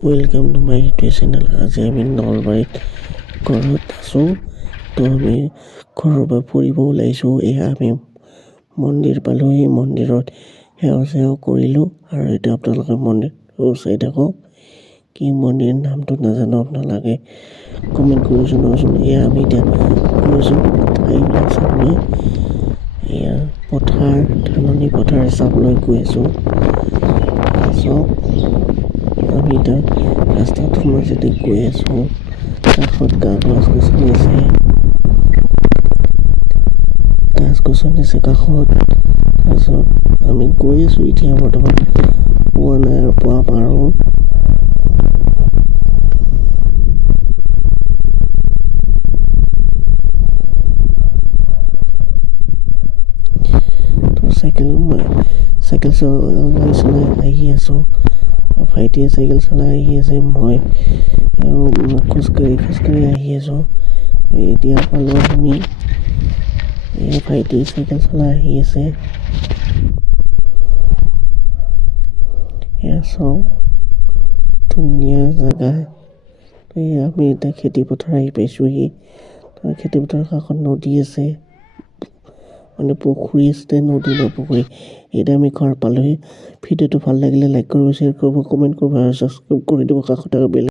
Welcome to my YouTube channel. আজি আমি নলবাৰীত ঘৰত আছোঁ। তো আমি ঘৰৰ পৰা ফুৰিব ওলাইছোঁ। এয়া আমি মন্দিৰ পালোঁ। এই মন্দিৰত সেৱা চেৱা কৰিলোঁ আৰু এতিয়া আপোনালোকে মন্দিৰটো চাই থাকক। কি মন্দিৰ নামটো নাজানো, আপোনালোকে কমেণ্ট কৰি জনাবচোন। এয়া আমি এতিয়া গৈছোঁ ঠাইবিলাক চাবলৈ। এয়া পথাৰ, ধাননি পথাৰ চাবলৈ গৈ আছোঁ। চাওক, আমি এতিয়া ৰাস্তাটোৰ মাজেদি গৈ আছোঁ। কাষত গছ-গছনি আছে, কাষত। তাৰপিছত আমি গৈ আছোঁ এতিয়া বৰ্তমান। পোৱা নাই আৰু পাম আৰু। তো চাইকেল চলাই আহি আছোঁ। ভাইটিয়ে চাইকেল চলাই আহি আছে, মই খোজকাঢ়ি আহি আছোঁ। এতিয়া পালোঁ আমি। ভাইটি চাইকেল চলাই আহি আছে। এয়া চাওক, ধুনীয়া জেগা। আমি এতিয়া খেতি পথাৰ আহি পাইছোঁহি। খেতি পথাৰৰ কাষত নদী আছে, মানে পুখুৰী আছে, নদী নহয় পুখুৰী। এতিয়া আমি ঘৰ পালোঁহি। ভিডিঅ'টো ভাল লাগিলে লাইক কৰিব, শ্বেয়াৰ কৰিব, কমেণ্ট কৰিব আৰু ছাবস্ক্ৰাইব কৰি দিব। কাষত থকা বেল